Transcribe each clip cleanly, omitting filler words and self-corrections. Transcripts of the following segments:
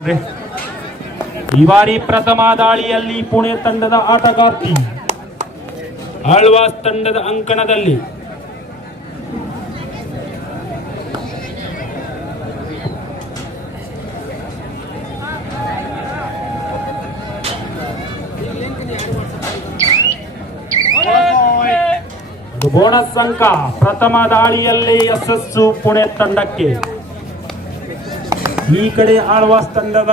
ಈ ಬಾರಿ ಪ್ರಥಮ ದಾಳಿಯಲ್ಲಿ ಪುಣೆ ತಂಡದ ಆಟಗಾರ್ತಿ ಆಳ್ವಾಸ್ ತಂಡದ ಅಂಕಣದಲ್ಲಿ ಬೋನಸ್ ಅಂಕ. ಪ್ರಥಮ ದಾಳಿಯಲ್ಲಿ ಯಶಸ್ಸು ಪುಣೆ ತಂಡಕ್ಕೆ. ಈ ಕಡೆ ಆಳ್ವಾಸ್ ತಂಡದ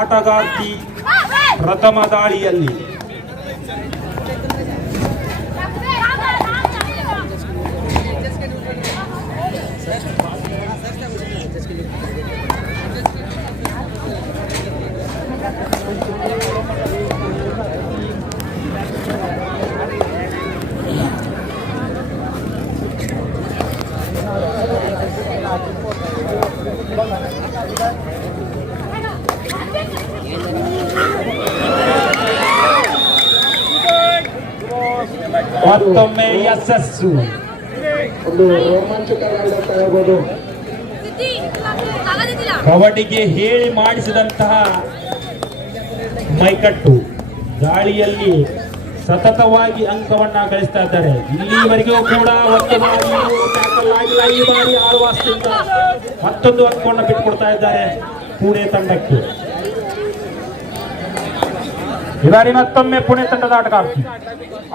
ಆಟಗಾರ್ತಿ ಪ್ರಥಮ ದಾಳಿಯಲ್ಲಿ ಮತ್ತೊಮ್ಮೆ ಯಶಸ್ಸು. ಒಂದು ರೋಮಾಂಚಕರವಾಗಬಹುದು. ಕಬಡ್ಡಿಗೆ ಹೇಳಿ ಮಾಡಿಸಿದಂತಹ ಮೈಕಟ್ಟು ದಾಳಿಯಲ್ಲಿ ಸತತವಾಗಿ ಅಂಕವನ್ನ ಗಳಿಸ್ತಾ ಇದ್ದಾರೆ. ಇಲ್ಲಿವರೆಗೂ ಕೂಡ ಒಂದು ಟ್ಯಾಕಲ್ ಆಗಿಲ್ಲ. ಈ ಬಾರಿ ಆಳ್ವಾಸ್ನಿಂದ ಮತ್ತೊಂದು ಅಂಕವನ್ನು ಬಿಟ್ಟುಕೊಡ್ತಾ ಇದ್ದಾರೆ ಪುಣೆ ತಂಡಕ್ಕೆ. ಈ ಬಾರಿ ಮತ್ತೊಮ್ಮೆ ಪುಣೆ ತಂಡದ ಆಟಗಾರ್ತಿ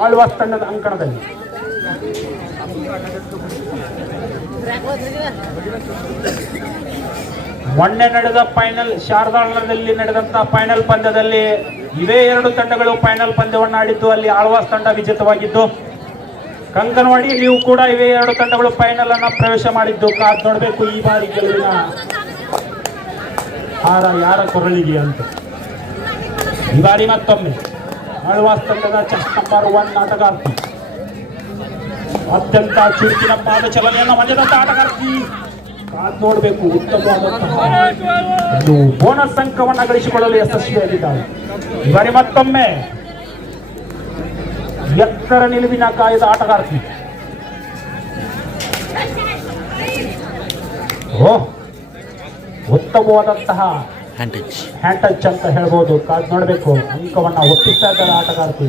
ಆಳ್ವಾಸ್ ತಂಡದ ಅಂಕಣದಲ್ಲಿ. ಮೊನ್ನೆ ನಡೆದ ಫೈನಲ್ ಶಾರದಾಳದಲ್ಲಿ ನಡೆದಂತಹ ಫೈನಲ್ ಪಂದ್ಯದಲ್ಲಿ ಇವೇ ಎರಡು ತಂಡಗಳು ಫೈನಲ್ ಪಂದ್ಯವನ್ನು ಆಡಿದ್ದು. ಅಲ್ಲಿ ಆಳ್ವಾಸ್ ತಂಡ ವಿಜೇತವಾಗಿದ್ದು, ಕಂಕನವಾಡಿಯಲ್ಲಿಯೂ ಕೂಡ ಇವೇ ಎರಡು ತಂಡಗಳು ಫೈನಲ್ ಅನ್ನ ಪ್ರವೇಶ ಮಾಡಿದ್ದು. ಕಾದ್ ನೋಡಬೇಕು ಈ ಬಾರಿ ಗೆಲುವಿನ ಹಾರ ಯಾರ ಕೊರಳಿಗೆ ಅಂತ. ಈ ಬಾರಿ ಮತ್ತೊಮ್ಮೆ ಆಳ್ವಾಸ್ ತಂಡದ ಚೆಸ್ ನಂಬರ್ 1 ಆಟಗಾರ್ತಿ ಅತ್ಯಂತ ಚುರುಕಿನ ಪಾದ ಚಲನೆಯನ್ನು ಹೊಂದಿದಂತ ಆಟಗಾರ್ತಿ. ಕಾದ್ ನೋಡಬೇಕು ಉತ್ತಮವಾದಂತಹ ಒಂದು ಬೋನಸ್ ಅಂಕವನ್ನು ಗಳಿಸಿಕೊಳ್ಳಲು ಯಶಸ್ವಿಯಾಗಿದ್ದಾಳೆ. ಈ ಬಾರಿ ಮತ್ತೊಮ್ಮೆ ಎತ್ತರ ನಿಲುವಿನ ಕಾಯದ ಆಟಗಾರ್ತಿ. ಉತ್ತಮವಾದಂತಹ ಹ್ಯಾಂಡ್ ಟಚ್ ಅಂತ ಹೇಳ್ಬೋದು. ಕಾದ್ ನೋಡಬೇಕು ಅಂಕವನ್ನ ಒಪ್ಪಿಸ್ತಾ ಇದ್ದಾರೆ ಆಟಗಾರ್ತಿ.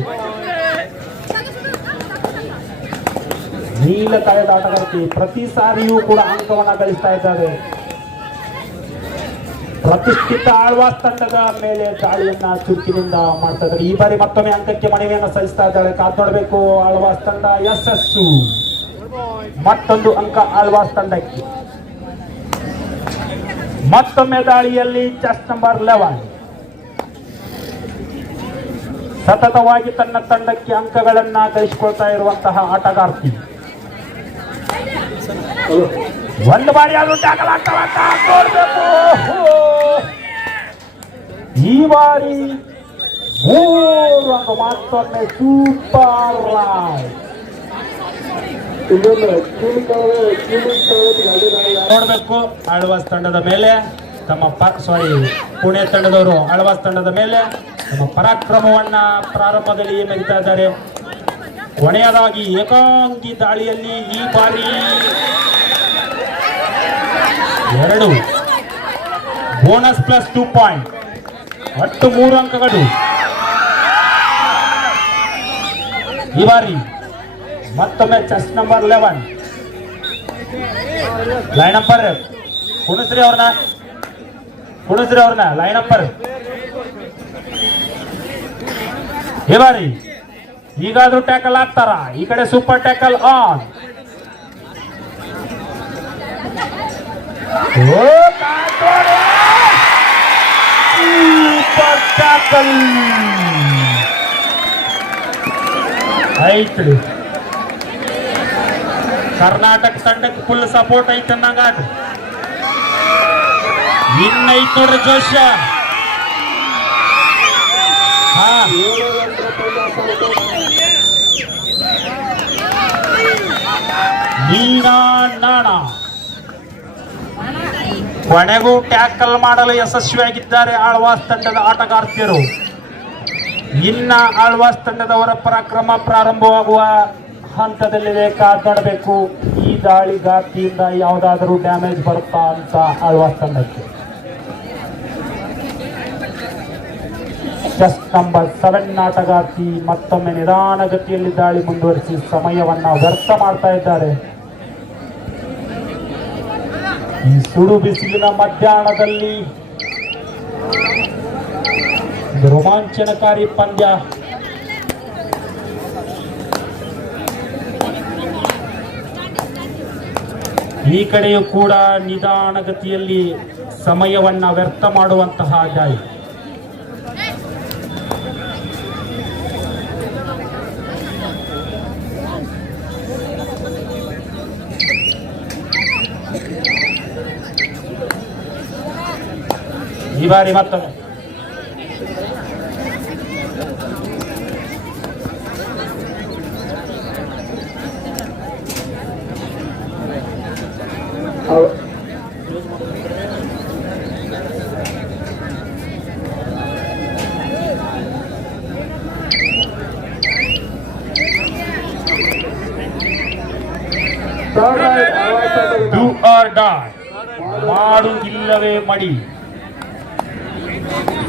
ನೀಲ ಕಾಯದ ಆಟಗಾರ್ತಿ ಪ್ರತಿ ಸಾರಿಯೂ ಕೂಡ ಅಂಕವನ್ನ ಗಳಿಸ್ತಾ ಇದ್ದಾರೆ. ಪ್ರತಿಷ್ಠಿತ ಆಳ್ವಾಸ್ ತಂಡದ ಮೇಲೆ ದಾಳಿಯನ್ನ ಚುರುಕಿನಿಂದ ಮಾಡ್ತಾ ಇದ್ದಾರೆ. ಈ ಬಾರಿ ಮತ್ತೊಮ್ಮೆ ಅಂಕಕ್ಕೆ ಮನವಿಯನ್ನು ಸಲ್ಲಿಸ್ತಾ ಇದ್ದಾಳೆ. ಕಾದ್ ನೋಡಬೇಕು ಆಳ್ವಾಸ್ ತಂಡ ಯಶಸ್ಸು. ಮತ್ತೊಂದು ಅಂಕ ಆಳ್ವಾಸ್ ತಂಡಕ್ಕೆ. ಮತ್ತೊಮ್ಮೆ ದಾಳಿಯಲ್ಲಿ ಚೆಸ್ ನಂಬರ್ 11 ಸತತವಾಗಿ ತನ್ನ ತಂಡಕ್ಕೆ ಅಂಕಗಳನ್ನ ಗಳಿಸಿಕೊಳ್ತಾ ಇರುವಂತಹ ಆಟಗಾರ್ತಿ. ಒಂದು ಬಾರಿ ಆದ್ರೂ ಟ್ಯಾಕಲ್ ನೋಡಬೇಕು. ಈ ಬಾರಿ 3 ಅಂಕ. ಮತ್ತೊಮ್ಮೆ ಸೂಪರ್ ರೈಡ್ ನೋಡಬೇಕು. ಆಳ್ವಾಸ್ ತಂಡದ ಮೇಲೆ ಪುಣೆ ತಂಡದವರು ಆಳ್ವಾಸ್ ತಂಡದ ಮೇಲೆ ತಮ್ಮ ಪರಾಕ್ರಮವನ್ನ ಪ್ರಾರಂಭದಲ್ಲಿ ಮೆರಿತಾ ಇದ್ದಾರೆ. ಕೊನೆಯದಾಗಿ ಏಕಾಂಗಿ ದಾಳಿಯಲ್ಲಿ ಈ ಬಾರಿ 2 ಬೋನಸ್ ಪ್ಲಸ್ 2 ಪಾಯಿಂಟ್ ಒಟ್ಟು 3 ಅಂಕಗಳು. ಈ ಬಾರಿ ಮತ್ತೊಮ್ಮೆ ಚೆಸ್ ನಂಬರ್ 11 ಲೈನ್ ನಂಬರ್ ಕುಣಿಸ್ರಿ ಅವ್ರನ್ನ ಲೈನ್ ನಂಬರ್. ಈ ಬಾರಿ ಈಗಾದ್ರೂ ಟ್ಯಾಕಲ್ ಆಗ್ತಾರ. ಈ ಕಡೆ super tackle on. Super tackle ಐತ್ರಿ. ಕರ್ನಾಟಕ ತಂಡಕ್ಕೆ ಫುಲ್ ಸಪೋರ್ಟ್ ಐತೆ ಅನ್ನಂಗಾಟ. ಇನ್ನೈತ್ ನೋಡ್ರಿ ಜೋಶ. ನಾಣ ಕೊನೆಗೂ ಟ್ಯಾಕಲ್ ಮಾಡಲು ಯಶಸ್ವಿಯಾಗಿದ್ದಾರೆ ಆಳ್ವಾಸ್ ತಂಡದ ಆಟಗಾರ್ತಿಯರು. ಇನ್ನ ಆಳ್ವಾಸ್ ತಂಡದವರ ಪರಾಕ್ರಮ ಪ್ರಾರಂಭವಾಗುವ ಹಂತದಲ್ಲಿದೆ. ಕಾದ್ ನೋಡಬೇಕು ಈ ದಾಳಿ ಗಾತಿಯಿಂದ ಯಾವುದಾದರೂ ಡ್ಯಾಮೇಜ್ ಬರುತ್ತಾ ಅಂತ ಆಳ್ವಾಸ್ ತಂಡಕ್ಕೆ. ಚೆಸ್ ನಂಬರ್ 7 ಆಟಗಾರ್ತಿ ಮತ್ತೊಮ್ಮೆ ನಿಧಾನಗತಿಯಲ್ಲಿ ದಾಳಿ ಮುಂದುವರಿಸಿ ಸಮಯವನ್ನ ವ್ಯರ್ಥ ಮಾಡ್ತಾ ಇದ್ದಾರೆ. ಈ ಸುಡು ಬಿಸಿಲಿನ ಮಧ್ಯಾಹ್ನದಲ್ಲಿ ಒಂದು ರೋಮಾಂಚನಕಾರಿ ಪಂದ್ಯ. ಈ ಕಡೆಯೂ ಕೂಡ ನಿಧಾನಗತಿಯಲ್ಲಿ ಸಮಯವನ್ನ ವ್ಯರ್ಥ ಮಾಡುವಂತಹ ದಾಳಿ. ಈ ಬಾರಿ ಮತ್ತೊಮ್ಮೆ ಡೂ ಆರ್ ಡೈ, ಮಾಡು ಇಲ್ಲವೇ ಮಡಿ,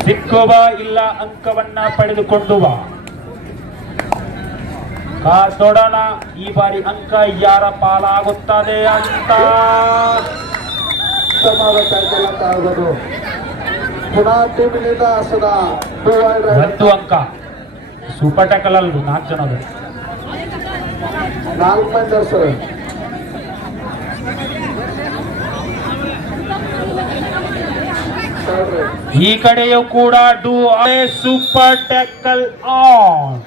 ಸಿಕ್ಕುವ ಇಲ್ಲ ಅಂಕವನ್ನ ಪಡೆದುಕೊಂಡು ಬಾ. ಕಾತೊಡೋಣ ಈ ಬಾರಿ ಅಂಕ ಯಾರ ಪಾಲಾಗುತ್ತದೆ ಅಂತ. ಒಂದು ಅಂಕ ಸೂಪರ್ ಟ್ಯಾಕಲ್ ಅಲ್ದು 4 ಜನರು. 4 ಮಂದಿ ಸರ್. ಈ ಕಡೆಯೂ ಕೂಡ ಡೂ ಸೂಪರ್ ಟ್ಯಾಕಲ್ ಆನ್.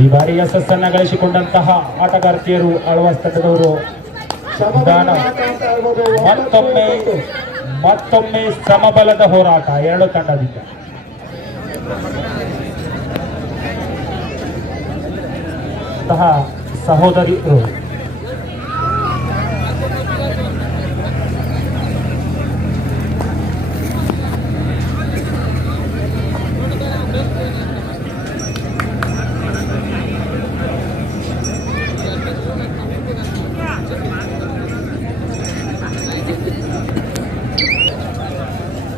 ಈ ಬಾರಿ ಯಶಸ್ಸನ್ನ ಗಳಿಸಿಕೊಂಡಂತಹ ಆಟಗಾರ್ತಿಯರು ಆಳ್ವಾಸ್ ತಂಡದವರು ಮತ್ತೊಮ್ಮೆ ಸಮಬಲದ ಹೋರಾಟ 2 ತಂಡದಿಂದ. ಸಹೋದರಿಯರು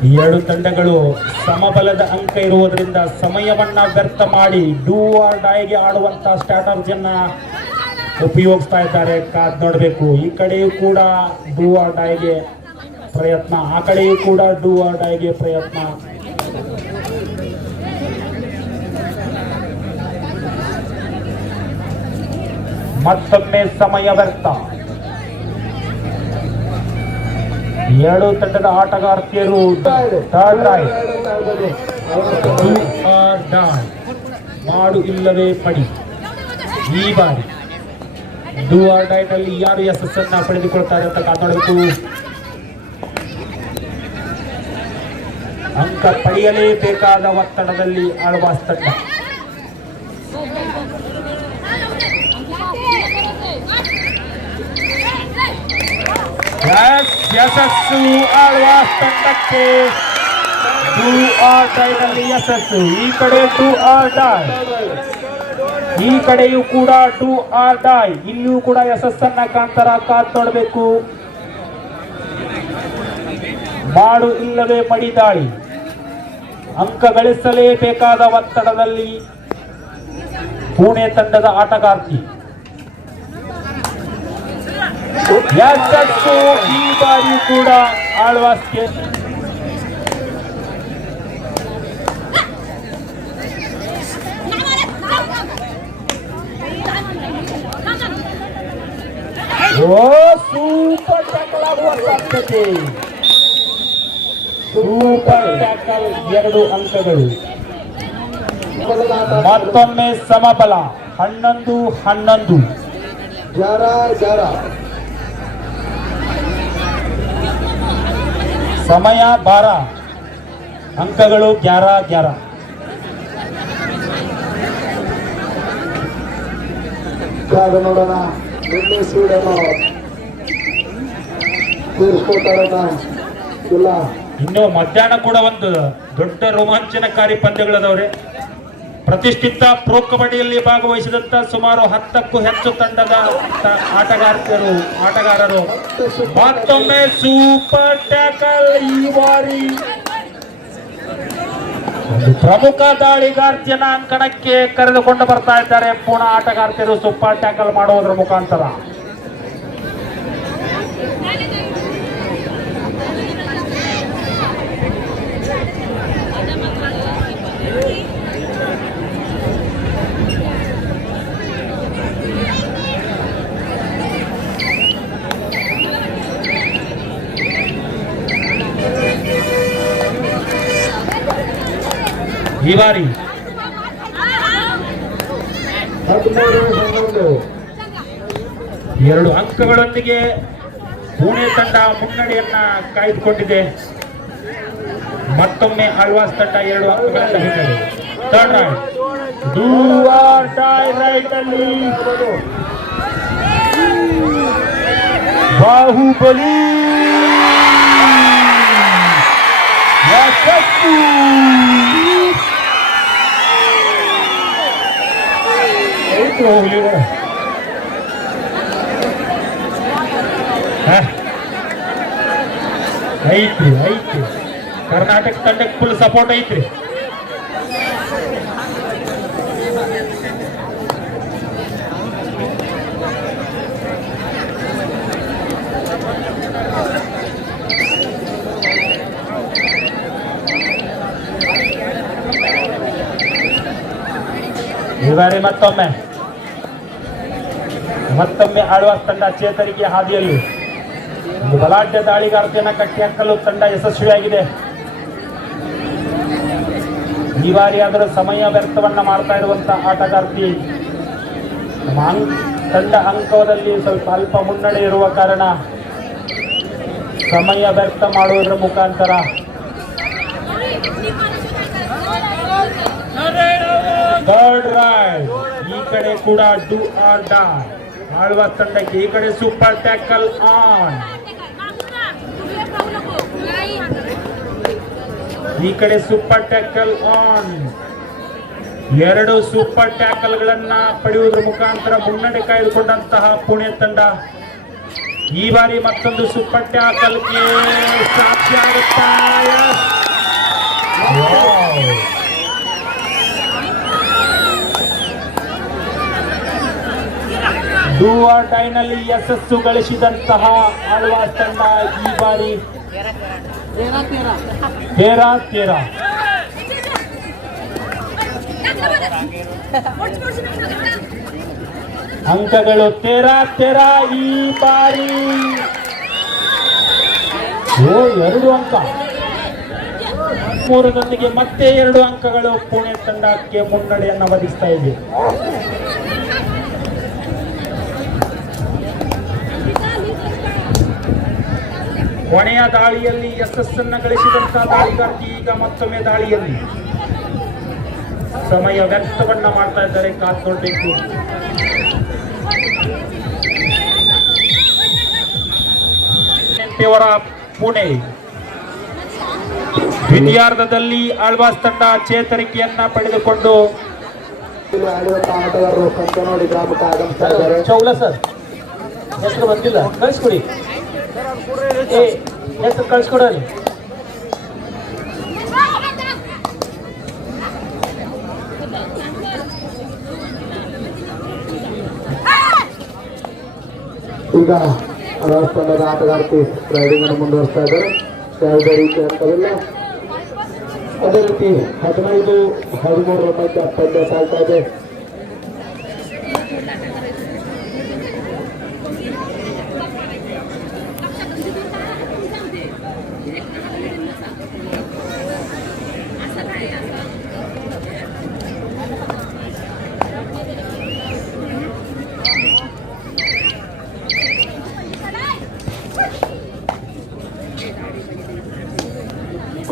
ಈ 2 ತಂಡಗಳು ಸಮಬಲದ ಅಂಕ ಇರುವುದರಿಂದ ಸಮಯವನ್ನ ವ್ಯರ್ಥ ಮಾಡಿ ಡೂ ಆರ್ ಡೈಗೆ ಆಡುವಂತಹ ಸ್ಟ್ರಾಟಜಿಯನ್ನ ಉಪಯೋಗಿಸ್ತಾ ಇದ್ದಾರೆ. ಕಾದ್ ನೋಡಬೇಕು. ಈ ಕಡೆಯೂ ಕೂಡ ಡೂ ಆರ್ ಡೈಗೆ ಪ್ರಯತ್ನ, ಆ ಕಡೆಯೂ ಕೂಡ ಡೂ ಆರ್ ಡೈಗೆ ಪ್ರಯತ್ನ. ಮತ್ತೊಮ್ಮೆ ಸಮಯ ವ್ಯರ್ಥ. 2 ತಂಡದ ಆಟಗಾರ್ತಿಯರು ಮಾಡು ಇಲ್ಲವೇ ಪಡಿ. ಈ ಬಾರಿ ಡೂ ಆರ್ ಡೈ ನಲ್ಲಿ ಯಾರು ಯಶಸ್ಸನ್ನ ಪಡೆದುಕೊಳ್ತಾರೆ ಅಂತ ಕಾಪಾಡಬೇಕು. ಅಂಕ ಪಡೆಯಲೇಬೇಕಾದ ಒತ್ತಡದಲ್ಲಿ ಆಳ್ವಾಸ್ ತಂಡ. ಯಶಸ್ಸು ಆಳ್ವಾಸ್ ತಂಡಕ್ಕೆ. ಡೂ ಆರ್ ಡೈ ನಲ್ಲಿ ಯಶಸ್ಸು. ಈ ಕಡೆ ಡೂ ಆರ್ ಡೈ, ಈ ಕಡೆಯೂ ಕೂಡ ಡೂ ಆರ್ ಡೈ. ಇಲ್ಲಿಯೂ ಕೂಡ ಯಶಸ್ಸನ್ನ ಕಾಂತರ ಕಾದ್ ನೋಡಬೇಕು. ಮಾಡು ಇಲ್ಲವೇ ಮಡಿ ದಾಳಿ. ಅಂಕ ಗಳಿಸಲೇಬೇಕಾದ ಒತ್ತಡದಲ್ಲಿ ಪುಣೆ ತಂಡದ ಆಟಗಾರ್ತಿ. ಯಶಸ್ಸು ಈ ಬಾರಿ ಕೂಡ ಆಳ್ವಾಸ್ಗೆ. ಸೂಪರ್ ಟ್ಯಾಕಲ್ ಆಗುವ ಸಾಧ್ಯತೆ. ಸೂಪರ್ ಟ್ಯಾಕಲ್ 2 ಅಂಕಗಳು. ಮತ್ತೊಮ್ಮೆ ಸಮಬಲ 11-11. ಸಮಯ 12, ಅಂಕಗಳು 11-11. ನೋಡೋಣ ಎಲ್ಲಿ ಸ್ವೀಡನ್ ತೀರಿಸ್ಕೊತಾರಣ ಇಲ್ಲ. ಇನ್ನು ಮಧ್ಯಾಹ್ನ ಕೂಡ ಒಂದು ದೊಡ್ಡ ರೋಮಾಂಚನಕಾರಿ ಪಂದ್ಯಗಳದವ್ರೆ. ಪ್ರತಿಷ್ಠಿತ ಪ್ರೊ ಕಬಡ್ಡಿಯಲ್ಲಿ ಭಾಗವಹಿಸಿದಂತ ಸುಮಾರು 10ಕ್ಕೂ ಹೆಚ್ಚು ತಂಡದ ಆಟಗಾರರು ಮತ್ತೊಮ್ಮೆ ಸೂಪರ್ ಟ್ಯಾಕಲ್. ಈ ಬಾರಿ ಒಂದು ಪ್ರಮುಖ ದಾಳಿಗಾರ್ತಿಯನ್ನ ಅಂಕಣಕ್ಕೆ ಕರೆದುಕೊಂಡು ಬರ್ತಾ ಇದ್ದಾರೆ ಪುಣೆ ಆಟಗಾರ್ತಿಯರು ಸೂಪರ್ ಟ್ಯಾಕಲ್ ಮಾಡುವುದರ ಮುಖಾಂತರ. ಈ ಬಾರಿ 13-11 2 ಅಂಕಗಳೊಂದಿಗೆ ಪುಣೆ ತಂಡ ಮುನ್ನಡೆಯನ್ನ ಕಾಯ್ದುಕೊಂಡಿದೆ. ಮತ್ತೊಮ್ಮೆ ಆಳ್ವಾಸ್ ತಂಡ 2 ಅಂಕಗಳಿಂದ ಹಿನ್ನಡೆ. Third right do or die right ಅಲ್ಲಿ ಬಾಹುಬಲಿ ಯಶಸ್ಸು. ಐತ್ರಿ ಕರ್ನಾಟಕ ತಂಡಕ್ಕೆ ಫುಲ್ ಸಪೋರ್ಟ್ ಐತ್ರಿ. ಈ ಬಾರಿ ಮತ್ತೊಮ್ಮೆ ಆಳ್ವಾಸ್ ತಂಡ ಚೇತರಿಕೆ ಹಾದಿಯಲ್ಲಿ ಒಂದು ಬಲಾಢ್ಯ ದಾಳಿಗಾರ್ತಿಯನ್ನ ಕಟ್ಟಿ ಹಾಕಲು ತಂಡ ಯಶಸ್ವಿಯಾಗಿದೆ. ಈ ಬಾರಿ ಅದರ ಸಮಯ ವ್ಯರ್ಥವನ್ನ ಮಾಡ್ತಾ ಇರುವಂತ ಆಟಗಾರ್ತಿ ತಂಡ ಅಂಕದಲ್ಲಿ ಸ್ವಲ್ಪ ಅಲ್ಪ ಮುನ್ನಡೆ ಇರುವ ಕಾರಣ ಸಮಯ ವ್ಯರ್ಥ ಮಾಡುವುದರ ಮುಖಾಂತರ ಥರ್ಡ್ ರೈಟ್. ಈ ಕಡೆ ಕೂಡ ಡೂ ಆರ್ ಡೈ ಆಳ್ವಾಸ್ ತಂಡಕ್ಕೆ. ಈ ಕಡೆ ಸೂಪರ್ ಟ್ಯಾಕಲ್ ಆನ್. ಈ ಕಡೆ super tackle on. 2 super tackle ಗಳನ್ನ ಪಡೆಯುವುದರ ಮುಖಾಂತರ ಮುನ್ನಡೆ ಕಾಯ್ದುಕೊಂಡಂತಹ ಪುಣೆ ತಂಡ ಈ ಬಾರಿ ಮತ್ತೊಂದು ಸೂಪರ್ ಟ್ಯಾಕಲ್ಗೆ ಸಾಕ್ಷಿಯಾಗುತ್ತಾ. ಡೂ ಆರ್ ಡೈನಲ್ಲಿ ಯಶಸ್ಸು ಗಳಿಸಿದಂತಹ ಆಳ್ವಾಸ್ ತಂಡ ಈ ಬಾರಿ 13 ಅಂಕಗಳು 13 ಈ ಬಾರಿ 2 ಅಂಕ 3 ಮತ್ತೆ 2 ಅಂಕಗಳು ಪುಣೆ ತಂಡಕ್ಕೆ ಮುನ್ನಡೆಯನ್ನು ಒದಗಿಸ್ತಾ ಇದೆ. ಕೊನೆಯ ದಾಳಿಯಲ್ಲಿ ಯಶಸ್ಸನ್ನು ಗಳಿಸಿದಂತಹ ದಾಳಿಗಾರ್ತಿ ಈಗ ಮತ್ತೊಮ್ಮೆ ದಾಳಿಯಲ್ಲಿ ಸಮಯ ವ್ಯರ್ಥವನ್ನ ಮಾಡ್ತಾ ಇದ್ದಾರೆ. ಕಾದು ನೋಡಬೇಕು. ಪುಣೆ ದ್ವಿತೀಯಾರ್ಧದಲ್ಲಿ ಆಳ್ವಾಸ್ ತಂಡ ಚೇತರಿಕೆಯನ್ನ ಪಡೆದುಕೊಂಡು ಆಟಗಾರರು ಕಂಕನವಾಡಿ ಗ್ರಾಮಕ್ಕೆ ಆಗಮಿಸ್ತಾ ಇದ್ದಾರೆ. ಚೌಲ ಸರ್ ಹೆಸರು ಬಂದಿಲ್ಲ, ಕಳಿಸ್ಕೊಡಿ. ಹೆಸರು ಕಳಿಸ್ಕೊಡ್ರಿ. ಈಗ ಆಳ್ವಾಸ್ ತಂಡದ ಆಟಗಾರ್ತಿ ರೈಡಿಂಗ್ ಅನ್ನು ಮುಂದುವರಿಸ್ತಾ ಇದ್ದಾರೆ. ಯಾವುದೇ ರೀತಿ ಅಂತವಿಲ್ಲ. ಅದೇ ರೀತಿ 15-13 ಮಧ್ಯ ಪಂದ್ಯ ಸಾಗ್ತಾ ಇದೆ.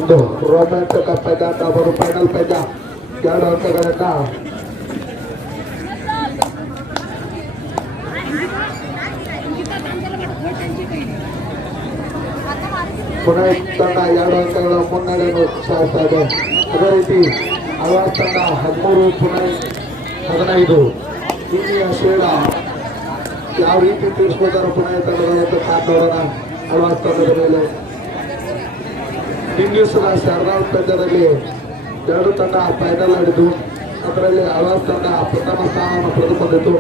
ಒಂದು ರೋಮ್ಯಾಂಟಿಕ್ ಪಂದ್ಯ ಅಂತ ಅವರು ಫೈನಲ್ ಪಂದ್ಯ 2 ಅಂಕಗಳಿಂದ ಪುಣೆ ತಂಡ 2 ಅಂಕಗಳ ಮುನ್ನಡೆಯನ್ನು ಸಾಧಿಸ್ತಾ ಇದೆ. ಅದೇ ರೀತಿ ಆಳ್ವಾಸ್ ತಂಡ 13, ಪುಣೆ 15. ಇಲ್ಲಿಯ ಶೇಡ ಯಾವ ರೀತಿ ತೀರಿಸ್ಕೊಳ್ತಾರೋ ಪುಣೆ ತಂಡದ ಒಂದು ಕಾದ್ ನೋಡೋಣ. ಆಳ್ವಾಸ್ ತಂಡದ ಮೇಲೆ ಹಿಂದಿನ ಶಾರದಾಳ್ ಪಂದ್ಯದಲ್ಲಿ 2 ತಂಡ ಫೈನಲ್ ಆಡಿದ್ದು, ಅದರಲ್ಲಿ ಆಳ್ವಾಸ್ ತಂಡ ಪ್ರಥಮ ಸ್ಥಾನವನ್ನು ಪಡೆದುಕೊಂಡಿತ್ತು.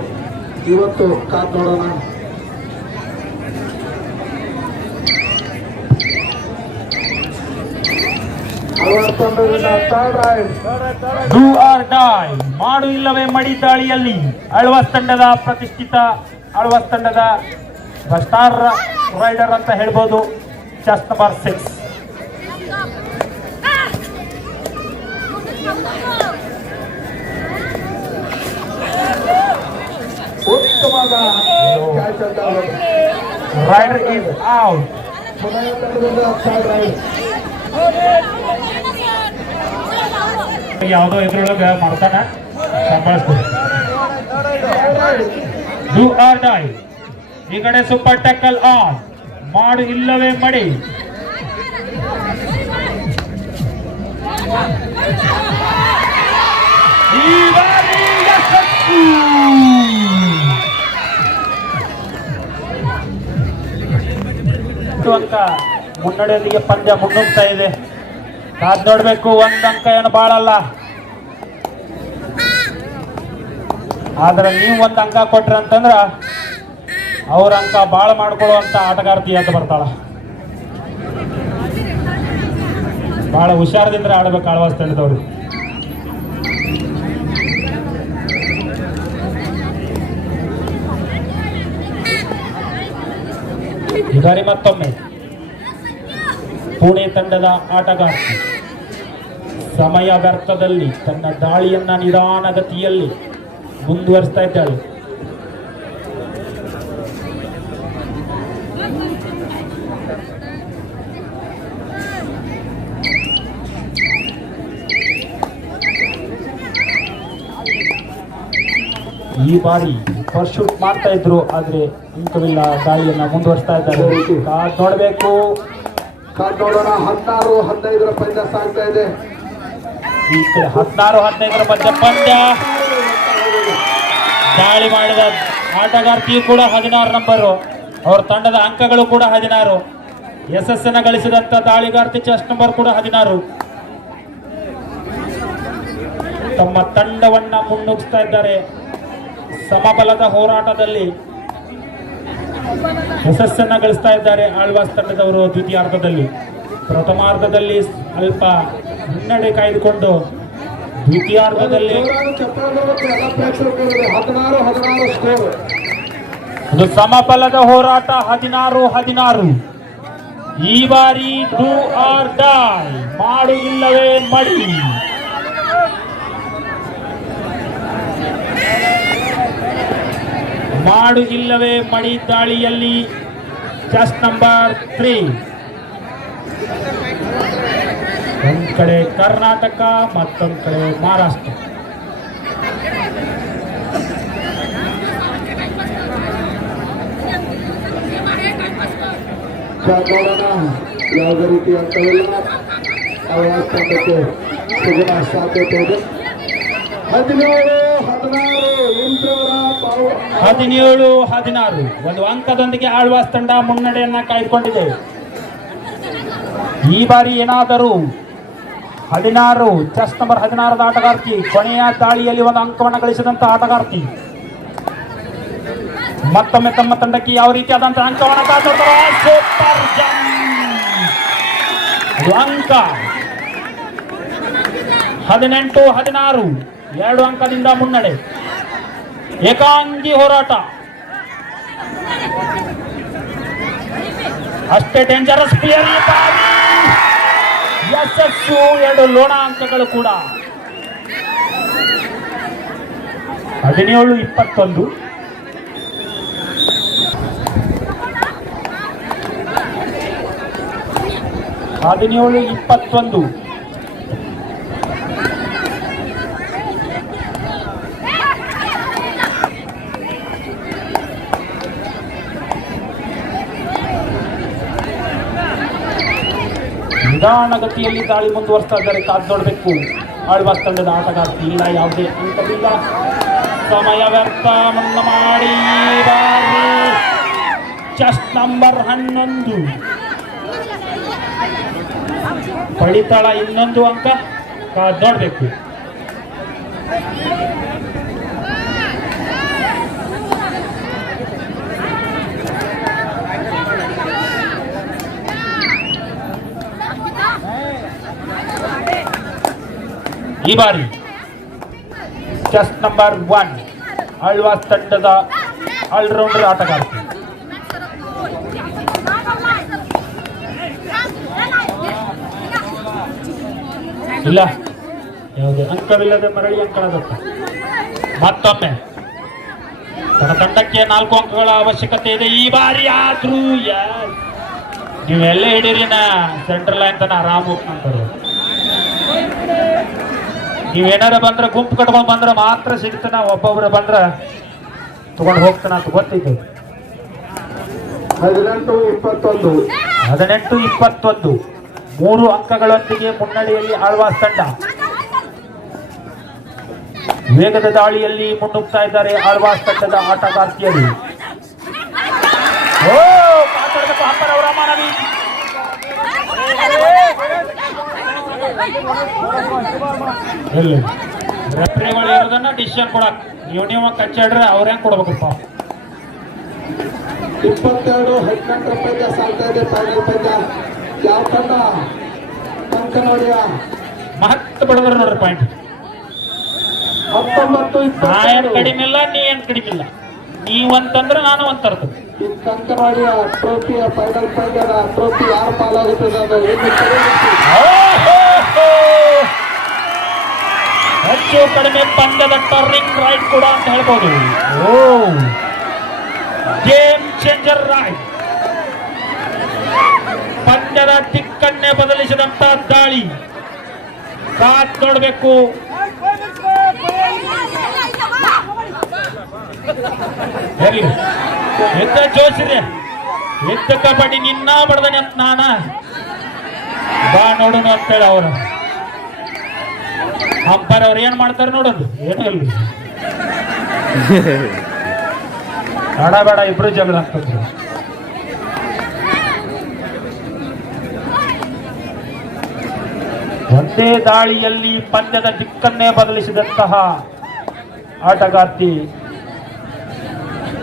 ಇವತ್ತು ಕಾದ್ ನೋಡೋಣ. ಆಳ್ವಾಸ್ ತಂಡದಿಂದ third ride do or die, ಮಾಡು ಇಲ್ಲವೇ ಮಡಿ ದಾಳಿಯಲ್ಲಿ ಆಳ್ವಾಸ್ ತಂಡದ ಪ್ರತಿಷ್ಠಿತ ಆಳ್ವಾಸ್ ತಂಡದ ಸ್ಟಾರ್ ರೈಡರ್ ಅಂತ ಹೇಳ್ಬೋದು, ಚೆಸ್ ನಂಬರ್ 6. ಉತ್ತಮವಾದ ಕ್ಯಾಚ್ ಅಂತ ರೈಡರ್ ಈಸ್ ಔಟ್. ಪುಣೆ ತಂಡದಿಂದ ಥರ್ಡ್ ರೈಡ್. ಯಾವುದೋ ಇದ್ರೊಳಗೆ ಮಾಡ್ತಾನ ಸಂಭಾಳಿಸ್ಬೋದು. ಡೂ ಆರ್ ಡೈ, ಈ ಕಡೆ ಸೂಪರ್ ಟ್ಯಾಕಲ್ ಆನ್, ಮಾಡು ಇಲ್ಲವೇ ಮಡಿ. ಈ ಬಾರಿ ಯಶಸ್ಸು. ಅಂಕ ಮುನ್ನಡೆಯೊಂದಿಗೆ ಪಂದ್ಯ ಮುನ್ನುಗ್ತಾ ಇದೆ. ಕಾದ್ ನೋಡ್ಬೇಕು, 1 ಅಂಕ ಏನು ಬಾಳಲ್ಲ, ಆದ್ರೆ ನೀವು 1 ಅಂಕ ಕೊಟ್ರಿ ಅಂತಂದ್ರ ಅವ್ರ ಅಂಕ ಬಾಳ ಮಾಡ್ಕೊಳ್ಳುವಂತ ಆಟಗಾರ್ತಿ ಅಂತ ಬರ್ತಾಳ. ಬಹಳ ಹುಷಾರದಿಂದ ಆಡ್ಬೇಕು ಆಳ್ವಾಸ್ ತಂಡದವ್ರು. ಈ ಬಾರಿ ಮತ್ತೊಮ್ಮೆ ಪುಣೆ ತಂಡದ ಆಟಗಾರ್ತಿ ಸಮಯ ವ್ಯರ್ಥದಲ್ಲಿ ತನ್ನ ದಾಳಿಯನ್ನ ನಿಧಾನಗತಿಯಲ್ಲಿ ಮುಂದುವರಿಸ್ತಾ ಇದ್ದಾಳೆ. ಈ ಬಾರಿ ಪರ್ಶೂಟ್ ಮಾಡ್ತಾ ಇದ್ರು, ಆದ್ರೆ ಅಂಕವಿಲ್ಲ, ದಾಳಿಯನ್ನ ಮುಂದುವರಿಸ್ತಾ ಇದ್ದಾರೆ. ಕಾದ್ ನೋಡ್ಬೇಕು, ಕಾದ್ ನೋಡೋಣ. 16, 15 ಪಂದ್ಯ ಸಾಗ್ತಾ ಇದೆ. ಈ ಕಡೆ 16, 15 ಮಧ್ಯ ಪಂದ್ಯ. ದಾಳಿ ಮಾಡಿದ ಆಟಗಾರ್ತಿಯು ಕೂಡ 16 ನಂಬರು, ಅವರ ತಂಡದ ಅಂಕಗಳು ಕೂಡ 16. ಯಶಸ್ಸನ್ನ ಗಳಿಸಿದಂತ ದಾಳಿಗಾರ್ತಿ ಚೆಸ್ ನಂಬರ್ ಕೂಡ 16. ತಮ್ಮ ತಂಡವನ್ನ ಮುನ್ನುಗ್ಗಿಸ್ತಾ ಇದ್ದಾರೆ. ಸಮಬಲದ ಹೋರಾಟದಲ್ಲಿ ಯಶಸ್ಸನ್ನ ಗಳಿಸ್ತಾ ಇದ್ದಾರೆ ಆಳ್ವಾಸ್ ತಂಡದವರು. ದ್ವಿತೀಯಾರ್ಧದಲ್ಲಿ, ಪ್ರಥಮಾರ್ಧದಲ್ಲಿ ಅಲ್ಪ ಮುನ್ನಡೆ ಕಾಯ್ದುಕೊಂಡು ದ್ವಿತೀಯಾರ್ಧದಲ್ಲಿ 16 ಸ್ಕೋರ್. ಒಂದು ಸಮಬಲದ ಹೋರಾಟ. 16-16. ಈ ಬಾರಿ ಡೂ ಆರ್ ಡೈ, ಮಾಡು ಇಲ್ಲವೇ ಮಡಿ. ಮಾಡು ಇಲ್ಲವೇ ಮಡಿ ದಾಳಿಯಲ್ಲಿ ಚೆಸ್ ನಂಬರ್ 3. ಒಂದ್ ಕಡೆ ಕರ್ನಾಟಕ, ಮತ್ತೊಂದ್ ಕಡೆ ಮಹಾರಾಷ್ಟ್ರ. ನೋಡೋಣ, ಯಾವುದೇ ರೀತಿ ಅಂತವಿಲ್ಲ. ಆಳ್ವಾಸ್ ತಂಡಕ್ಕೆ ಸಿಗುವ ಸಾಧ್ಯತೆ ಇದೆ. 17-16. ಒಂದು ಅಂಕದೊಂದಿಗೆ ಆಳ್ವಾಸ್ ತಂಡ ಮುನ್ನಡೆಯನ್ನ ಕಾಯ್ದುಕೊಂಡಿದೆ. ಈ ಬಾರಿ ಏನಾದರೂ 16 ಚೆಸ್ ನಂಬರ್ 16 ಆಟಗಾರ್ತಿ, ಕೊನೆಯ ದಾಳಿಯಲ್ಲಿ ಒಂದು ಅಂಕವನ್ನು ಗಳಿಸಿದಂತ ಆಟಗಾರ್ತಿ, ಮತ್ತೊಮ್ಮೆ ತಮ್ಮ ತಂಡಕ್ಕೆ ಯಾವ ರೀತಿಯಾದಂತಹ ಅಂಕವನ್ನು ಕಾಯ್ದುಕೊಳ್ತಾರೆ. ಸೂಪರ್ ಜಂಪ್ ಅಂಕ. 18-16. 2 ಅಂಕದಿಂದ ಮುನ್ನಡೆ. ಏಕಾಂಗಿ ಹೋರಾಟ, ಅಷ್ಟೇ ಡೇಂಜರಸ್ ಪ್ಲೇಯರ್. ಯಶಸ್ಸು. 2 ಲೋಣ ಅಂಕಗಳು ಕೂಡ. 17-21. ನಿಧಾನಗತಿಯಲ್ಲಿ ದಾಳಿ ಮುಂದುವರಿಸ್ತಾ ಇದ್ದಾರೆ. ಕಾದ್ ನೋಡಬೇಕು. ಆಳ್ವಾಸ್ ತಂಡದ ಆಟಗಾರ್ತಿ. ಇಲ್ಲ, ಯಾವುದೇ ಅಂಕವಿಲ್ಲ. ಸಮಯ ವ್ಯರ್ಥ ಮಾಡಿ ಚೆಸ್ಟ್ ನಂಬರ್ 11 ಪಡಿತಾಳ. ಇನ್ನೊಂದು ಅಂಕ ನೋಡ್ಬೇಕು. ಈ ಬಾರಿ ಚೆಸ್ಟ್ ನಂಬರ್ 1 ಆಳ್ವಾಸ್ ತಂಡದ ಆಲ್ರೌಂಡರ್ ಆಟಗಾರ್ತಿ. ಇಲ್ಲ, ಯಾವುದೇ ಅಂಕವಿಲ್ಲದೆ ಮರಳಿ ಅಂಕಣದತ್ತ. ಮತ್ತೊಮ್ಮೆ ತನ್ನ ತಂಡಕ್ಕೆ 4 ಅಂಕಗಳ ಅವಶ್ಯಕತೆ ಇದೆ ಈ ಬಾರಿ. ಆದ್ರೂ ನೀವೆಲ್ಲ ಹಿಡೀರಿನ ಸೆಂಟ್ರಲ್ ಲೈನ್ ತನ ಆರಾಮ್ ಹೋಗ್ತಾರೆ. ನೀವೇನಾರ ಬಂದ್ರೆ ಗುಂಪು ಕಟ್ಕೊಂಡ್ ಬಂದ್ರೆ ಮಾತ್ರ ಸಿಗ್ತಾನ. ಒಬ್ಬೊಬ್ರು ಬಂದ್ರೆ ತಗೊಂಡು ಹೋಗ್ತಾನ ಅಂತ ಗೊತ್ತೈತೆ. 18-21 3 ಅಂಕಗಳೊಂದಿಗೆ ಮುನ್ನಡೆಯಲ್ಲಿ ಆಳ್ವಾಸ್ ತಂಡ. ವೇಗದ ದಾಳಿಯಲ್ಲಿ ಮುನ್ನುಗ್ತಾ ಇದ್ದಾರೆ ಆಳ್ವಾಸ್ ತಂಡದ ಆಟಗಾರ್ತಿಯರು. ರೆಫ್ರಿಗಳು ಇರೋದನ್ನ ಡಿಸಿಷನ್ ಕೊಡಕ್ ನೀವು ಕಚ್ಚಾಡ್ರೆ ಅವ್ರ ಹೆಂಗ್ ಕೊಡ್ಬೇಕಪ್ಪ. 22-18 ಪಂದ್ಯ ಸಾಲ್ತಾ ಇದೆ. ಫೈನಲ್ ಪಂದ್ಯ. ಯಾವ ತಂಡ? ಕಂಕನವಾಡಿಯ ಮಹತ್ವ ಪಡೆದ್ರೆ ನೋಡ್ರಿ ಪಾಯಿಂಟ್. 19-22 ನಾ ಏನ್ ಕಡಿಮೆ ಇಲ್ಲ, ನೀ ಏನ್ ಕಡಿಮೆ ಇಲ್ಲ. ನೀವಂತಂದ್ರೆ ನಾನು ಅಂತ ಅರ್ಥ. ಈ ಕಂಕನವಾಡಿಯ ಟ್ರೋಫಿಯ ಫೈನಲ್ ಪಂದ್ಯದ ಟ್ರೋಫಿ ಯಾರು ಪಾಲಾಗುತ್ತದೆ ಅದು ಹೆಚ್ಚು ಕಡಿಮೆ ಪಂದ್ಯದ ಟರ್ನಿಂಗ್ ರೈಟ್ ಕೂಡ ಅಂತ ಹೇಳ್ಬೋದು. Game changer right. ಪಂದ್ಯದ ದಿಕ್ಕನ್ನೇ ಬದಲಿಸಿದಂತ ದಾಳಿ. ಕಾತ್ ನೋಡ್ಬೇಕು. ಎದ್ದ ಜೋಶಿದೆ, ಎದ್ದ ಕಬಡ್ಡಿ ನಿನ್ನ ಬಡದನೆ ಅಂತ ನಾನ ಬಾ ನೋಡೋಣ ಅಂತೇಳಿ ಅವರು ಅಂಪೈರ್ ಅವ್ರು ಏನ್ ಮಾಡ್ತಾರೆ ನೋಡೋದು. ಏನೂ ಇಲ್ಲ, ಬೇಡ ಇಬ್ರು ಜಗಳ ಆಗ್ತದ್ರು. ಒಂದೇ ದಾಳಿಯಲ್ಲಿ ಪಂದ್ಯದ ದಿಕ್ಕನ್ನೇ ಬದಲಿಸಿದಂತಹ ಆಟಗಾರ್ತಿ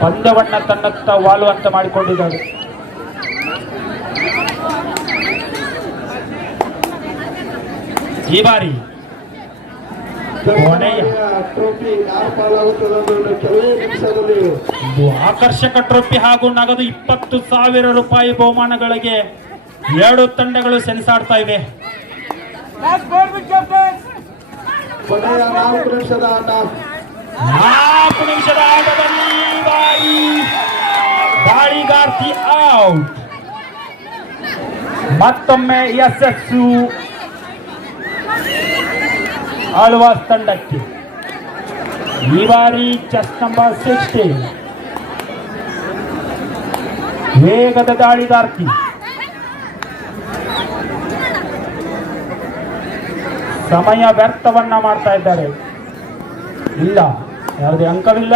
ಪಂದ್ಯವನ್ನ ತನ್ನತ್ತ ವಾಲುವಂತ ಮಾಡಿಕೊಂಡಿದ್ದಾರೆ. ಈ ಬಾರಿ ಟ್ರೋಫಿ ಯಾರು ಪಾಲಾಗುತ್ತದೆ ಕೆಲವೇ ನಿಮಿಷದಲ್ಲಿ ಇದು ಆಕರ್ಷಕ ಟ್ರೋಫಿ ಹಾಗೂ ನಗದು 20,000 ರೂಪಾಯಿ ಬಹುಮಾನಗಳಿಗೆ 2 ತಂಡಗಳು ಸೆಣಸಾಡ್ತಾ ಇವೆ. ಕೊನೆಯ 4 ನಿಮಿಷದ ಆಟ. 4 ನಿಮಿಷದ ಆಟದಲ್ಲಿ ದಾಳಿಗಾರ್ತಿ ಔಟ್. ಮತ್ತೊಮ್ಮೆ ಯಶಸ್ಸು ಆಳ್ವಾಸ್ ತಂಡಕ್ಕೆ. ಈ ಬಾರಿ ಚೆಸ್ಟ್ ನಂಬರ್ 16 ವೇಗದ ದಾಳಿಗಾರ್ತಿ. ಸಮಯ ವ್ಯರ್ಥವನ್ನ ಮಾಡ್ತಾ ಇದ್ದಾರೆ. ಇಲ್ಲ, ಯಾವುದೇ ಅಂಕವಿಲ್ಲ.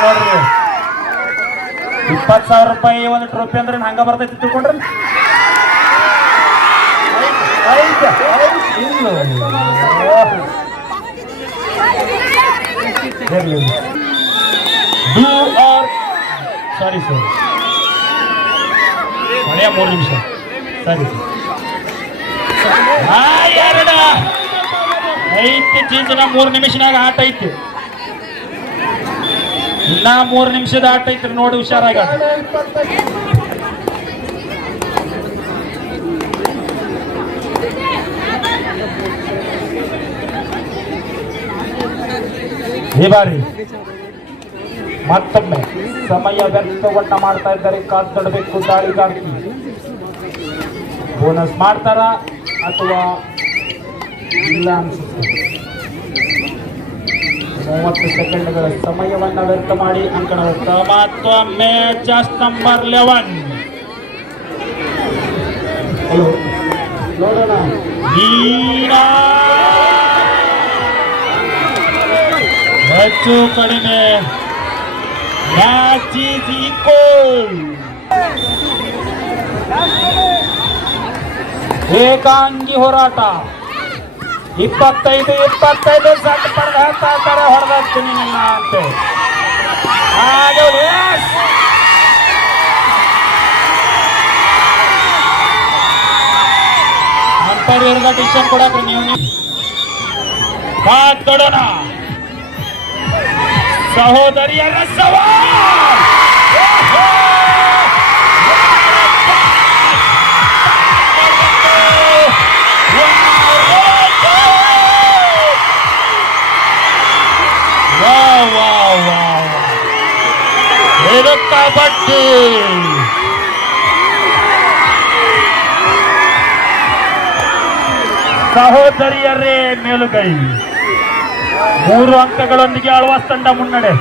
ನೋಡ್ರಿ 20,000 ರೂಪಾಯಿ ಒಂದು ಟ್ರೋಫಿ ಅಂದ್ರೆ ಹಂಗ ಬರ್ತೈತಿ ತಿಳ್ಕೊಂಡ್ರಿ. ಸಾರಿ ಸರ್, ಕೊನೆಯ 3 ನಿಮಿಷ. ಸರಿ, 2 ಐತಿ ಚೀಜನ 3 ನಿಮಿಷನಾಗ ಆಟ ಐತಿ. ಇನ್ನ 3 ನಿಮಿಷದ ಆಟ ಐತ್ರಿ, ನೋಡಿ ಹುಷಾರಾಗ. ಈ ಬಾರಿ ಮತ್ತೊಮ್ಮೆ ಸಮಯ ವ್ಯರ್ಥವನ್ನ ಮಾಡ್ತಾ ಇದ್ದಾರೆ. ಕಾದ್ಕೊಳ್ಬೇಕು ದಾಳಿಗಾರ್ತಿ. ಬೋನಸ್ ಮಾಡ್ತಾರ ಅಥವಾ ಇಲ್ಲ ಅನ್ಸುತ್ತೆ. 30 ಸೆಕೆಂಡ್ಗಳ ಸಮಯವನ್ನು ವ್ಯರ್ಥ ಮಾಡಿ ಅಂಕಣ ಮತ್ತೊಮ್ಮೆ ಚೆಸ್ ನಂಬರ್ 11 ನೋಡೋಣ ಹೆಚ್ಚು ಕಡಿಮೆ ಮ್ಯಾಚ್ ಈಸ್ ಈಕ್ವಲ್. ಏಕಾಂಗಿ ಹೋರಾಟ 25 ಸೆಟ್ ಪಡೆದು ಹೇಳ್ತಾ ಇದ್ದಾರೆ ಹೊಡೆದಾಗ್ತೀನಿ ನಿನ್ನ ಅಂತೆ. ಅಂಪೈರ್ ಇವ್ರಿಗೆ ಡಿಸಿಷನ್ ಕೊಡಕ್ರಿ ನೀವು ಮಾತಾಡೋಣ. ಸಹೋದರಿಯರ ಸವಾಲ್ ಇದು ಕಬಡ್ಡಿ. ಸಹೋದರಿಯರೇ ಮೇಲುಗೈ, 3 ಅಂಕಗಳೊಂದಿಗೆ ಆಳ್ವಾಸ್ ತಂಡ ಮುನ್ನಡೆ.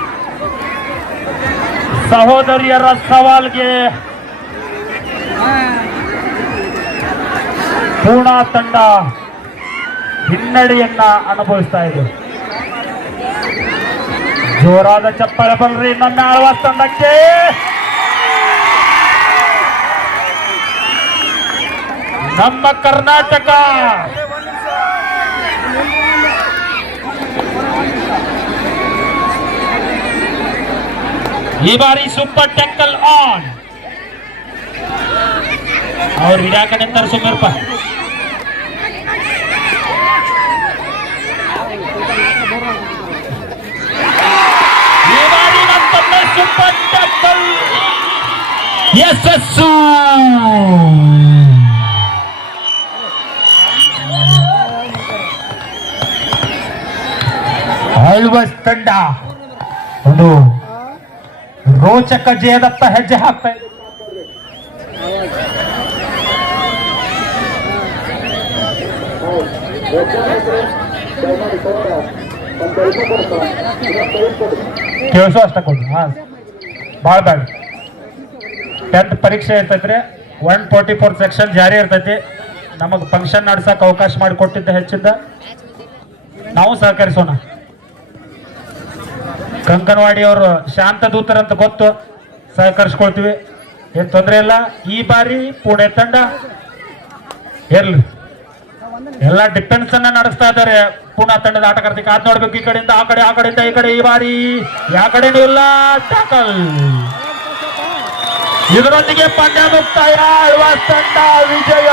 ಸಹೋದರಿಯರ ಸವಾಲ್ಗೆ ಪೂರ್ಣ ತಂಡ ಹಿನ್ನಡೆಯನ್ನ ಅನುಭವಿಸ್ತಾ ಇದೆ. ಜೋರಾದ ಚಪ್ಪಾಳೆ ಬಲ್ರಿ ನನ್ನ ಆಳ್ವಾಸ್ ತಂಡಕ್ಕೆ. ನಮ್ಮ ಕರ್ನಾಟಕ ಈ ಬಾರಿ ಸೂಪರ್ ಟ್ಯಾಕಲ್ ಆನ್. ಅವ್ರು ಹಿಡಿಯಾಕಡೆ ಅಂತಾರೆ ಸುಮ್ಮರ್ಪ. ಈ ಬಾರಿ ಮತ್ತೊಮ್ಮೆ ಸೂಪರ್ ಟ್ಯಾಕಲ್ ಯಶಸ್ಸು. ಆಳ್ವಾಸ್ ತಂಡ ಒಂದು ರೋಚಕ ಜಯದತ್ತ ಹೆಜ್ಜೆ ಹಾಕ್ತಾ ಇದೆ. ಕೇಳಿಸೋ ಅಷ್ಟ ಕೊಡು. ಹಾ ಭಾಳ ಬೇಡ. 10th ಪರೀಕ್ಷೆ ಇರ್ತೈತ್ರಿ. 144 ಸೆಕ್ಷನ್ ಜಾರಿ ಇರ್ತೈತಿ. ನಮಗೆ ಫಂಕ್ಷನ್ ನಡ್ಸಕ್ ಅವಕಾಶ ಮಾಡಿಕೊಟ್ಟಿದ್ದ ಹೆಚ್ಚಿದ್ದ ನಾವು ಸಹಕರಿಸೋಣ. ಕಂಕನವಾಡಿ ಅವರು ಶಾಂತ ದೂತರಂತ ಗೊತ್ತು, ಸಹಕರಿಸ್ಕೊಳ್ತೀವಿ, ಏನ್ ತೊಂದರೆ ಇಲ್ಲ. ಈ ಬಾರಿ ಪುಣೆ ತಂಡ ಇರ್ಲಿ, ಎಲ್ಲ ಡಿಫೆನ್ಸ್ ಅನ್ನ ನಡೆಸ್ತಾ ಇದ್ದಾರೆ ಪುಣೆ ತಂಡದ ಆಟಗಾರ್ತಿ. ಕಾದ್ ನೋಡ್ಬೇಕು, ಈ ಕಡೆಯಿಂದ ಆ ಕಡೆ, ಆ ಕಡೆಯಿಂದ ಈ ಕಡೆ. ಈ ಬಾರಿ ಯಾವ ಕಡೆನೂ ಇಲ್ಲ ಟ್ಯಾಕಲ್. ಇದರೊಂದಿಗೆ ಪಂದ್ಯ ಮುಕ್ತಾಯ. ಆಳ್ವಾಸ್ ತಂಡ ವಿಜಯ.